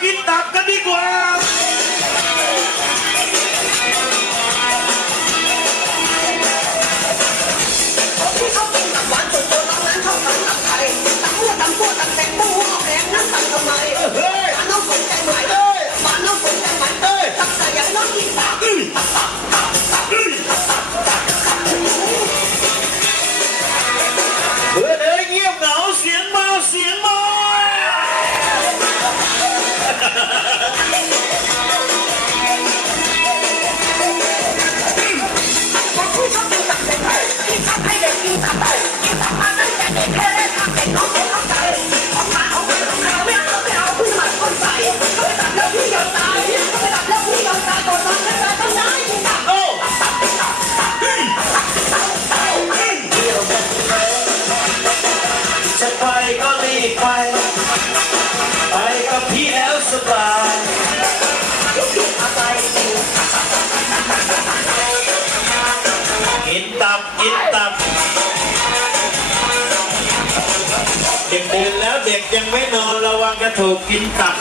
你哪个你管？ ไป ไปกับพี่แล้วสบายกินตับกินตับ เด็กเดินแล้วเด็กยังไม่นอนระวังจะถูกกินตับ